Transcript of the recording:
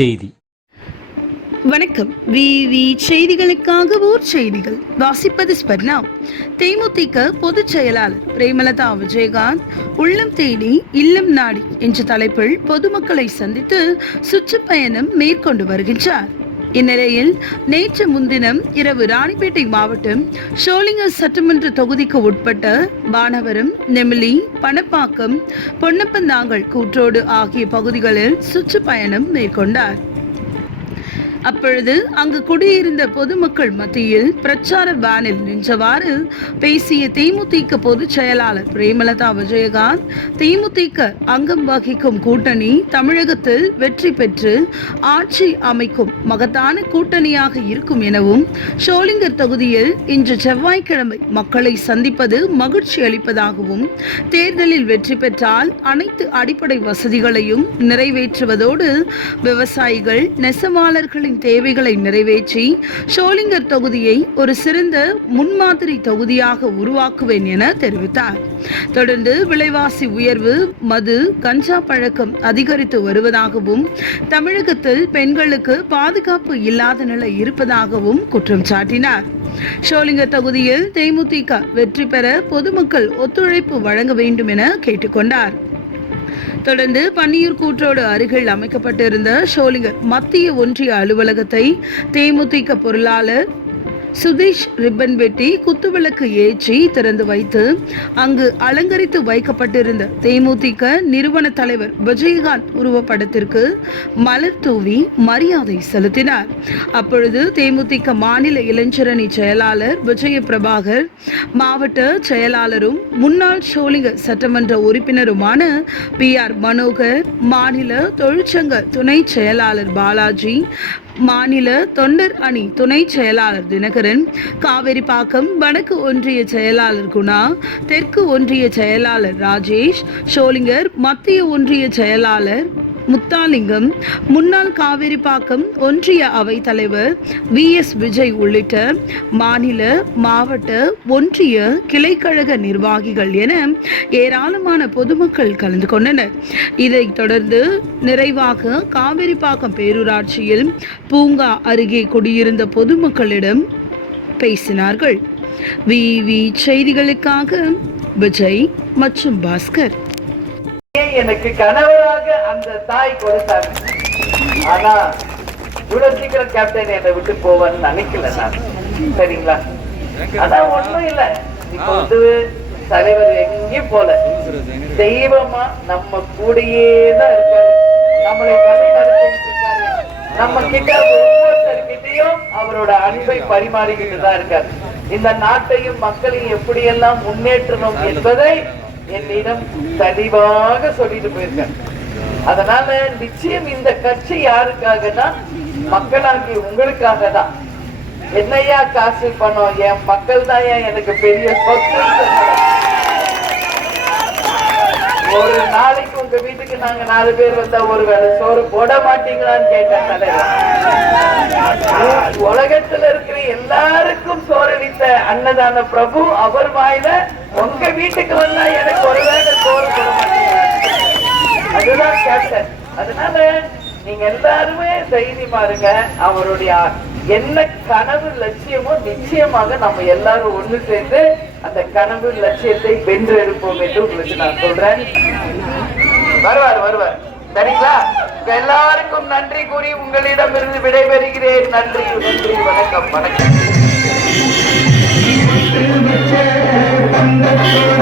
செய்தி. வணக்கம். விவி செய்திகளுக்காக ஊர் செய்திகள். வாசிப்பது ஸ்பர்ணா. தேமுதிக பொதுச் செயலாளர் பிரேமலதா விஜயகாந்த் உள்ளம் தேடி இல்லம் நாடி என்ற தலைப்பில் பொதுமக்களை சந்தித்து சுற்றுப்பயணம் மேற்கொண்டு வருகின்றார். இந்நிலையில் நேற்று முன்தினம் இரவு ராணிப்பேட்டை மாவட்டம் ஷோலிங்க சட்டமன்ற தொகுதிக்கு உட்பட்ட வானவரம் நெமிலி பணப்பாக்கம் பொன்னப்பந்தாங்கல் கூற்றோடு ஆகிய பகுதிகளில் சுற்றுப்பயணம் மேற்கொண்டார். அப்பொழுது அங்கு குடியிருந்த பொதுமக்கள் மத்தியில் பிரச்சார வேனில் நின்றவாறு பேசிய தேமுதிக பொதுச் செயலாளர் பிரேமலதா விஜயகாந்த் தேமுதிக அங்கம் வகிக்கும் கூட்டணி தமிழகத்தில் வெற்றி பெற்று ஆட்சி அமைக்கும் மகத்தான கூட்டணியாக இருக்கும் எனவும் ஷோலிங்கர் தொகுதியில் இன்று செவ்வாய்க்கிழமை மக்களை சந்திப்பது மகிழ்ச்சி அளிப்பதாகவும் தேர்தலில் வெற்றி பெற்றால் அனைத்து அடிப்படை வசதிகளையும் நிறைவேற்றுவதோடு விவசாயிகள் நெசவாளர்களை மக்களின் தேவைகளை நிறைவேற்றி ஷோலிங்கர் தொகுதியை ஒரு சிறந்த முன்மாதிரி தொகுதியாக உருவாக்குவேன் என தெரிவித்தார். தொடர்ந்து விலைவாசி உயர்வு மது கஞ்சா பழக்கம் அதிகரித்து வருவதாகவும் தமிழகத்தில் பெண்களுக்கு பாதுகாப்பு இல்லாத நிலை இருப்பதாகவும் குற்றம் சாட்டினார். ஷோலிங்கர் தொகுதியில் தேமுதிக வெற்றி பெற பொதுமக்கள் ஒத்துழைப்பு வழங்க வேண்டும் என கேட்டுக்கொண்டார். தொடர்ந்து பன்னியூர் கூற்றோடு அருகில் அமைக்கப்பட்டிருந்த ஷோலிங்கர் மத்திய ஒன்றிய அலுவலகத்தை தேமுதிக பொருளாளர் சுதீஷ் ரிப்பன் வெட்டி குத்துவிளக்கு ஏற்றி திறந்து வைத்து அங்கு அலங்கரித்து வைக்கப்பட்டிருந்த தேமுதிக நிறுவன தலைவர் விஜயகாந்த் உருவப்படத்திற்கு மலர் தூவி மரியாதை செலுத்தினார். அப்பொழுது தேமுதிக மாநில இளைஞரணி செயலாளர் விஜய பிரபாகர் மாவட்ட செயலாளரும் முன்னாள் சோழிங்க சட்டமன்ற உறுப்பினருமான பி ஆர் மனோகர் மாநில தொழிற்சங்க துணை செயலாளர் பாலாஜி மாநில தொண்டர் அணி துணை செயலாளர் தினகரன் காவேரிப்பாக்கம் வடக்கு ஒன்றிய செயலாளர் குணா தெற்கு ஒன்றிய செயலாளர் ராஜேஷ் ஷோலிங்கர் மத்திய ஒன்றிய செயலாளர் முத்தாலிங்கம் முன்னாள் காவேரிப்பாக்கம் ஒன்றிய அவைத் தலைவர் வி. எஸ். விஜய் உள்ளிட்ட மாநில மாவட்ட ஒன்றிய கிளைக்கழக நிர்வாகிகள் என ஏராளமான பொதுமக்கள் கலந்து கொண்டனர். இதைத் தொடர்ந்து நிறைவாக காவேரிப்பாக்கம் பேரூராட்சியில் பூங்கா அருகே குடியிருந்த பொதுமக்களிடம் பேசினார்கள். விவி செய்திகளுக்காக விஜய் மற்றும் பாஸ்கர். எனக்கு கணவராக அந்த தாய் கொடுத்தாங்க ஆனா இவ்வளவு சீக்கிரம் கேப்டன் என்னை விட்டு போவேன்னு நினைக்கல நான். சரிங்களா? அதான் ஒண்ணும் இல்ல. இப்போ வந்து தலைவர் எங்கேயும் போல. தெய்வமா நம்ம கூடயே தான் இருக்காரு நம்மளை நம்ம கிட்ட ஒவ்வொருத்தர்கிட்டயும் அவரோட அன்பை பரிமாறிக்கிட்டு தான் இருக்காரு. இந்த நாட்டையும் மக்களையும் எப்படியெல்லாம் முன்னேற்றணும் என்பதை என்னிடம் தெளிவாக சொல்லிட்டு போயிருக்கேன் அதனால நிச்சயம் இந்த கட்சி யாருக்காகனா? மக்களாகி உங்களுக்காக தான் என்னையா காசு பணம் என் மக்கள் தான் எனக்கு பெரிய சொத்து ஒரு நாளைக்கு உங்க வீட்டுக்கு நாங்க நாலு பேர் வந்தா ஒரு வேளை சோறு போட மாட்டீங்களான்னு கேட்டேன் தலைவர். உலகத்துல இருக்கிற எல்லாருக்கும் சோறளித்த அன்னதான பிரபு அவர் வாயில உங்க வீட்டுக்கு வந்தா எனக்கு ஒரு வேலை சோறு போட மாட்டீங்களா அதுதான் கேப்டன் அதனால நீங்க எல்லாருமே தைரியமா இருங்க அவருடைய என்ன கனவு லட்சியமோ நிச்சயமாக நம்ம எல்லாரும் ஒண்ணு சேர்ந்து அந்த கனவு லட்சியத்தை வென்றெடுப்போம் என்று உங்களுக்கு நான் சொல்றேன். வருவார் வருவார். சரிங்களா? எல்லாருக்கும் நன்றி கூறி உங்களிடம் இருந்து விடைபெறுகிறேன். நன்றி நன்றி வணக்கம் வணக்கம். I'm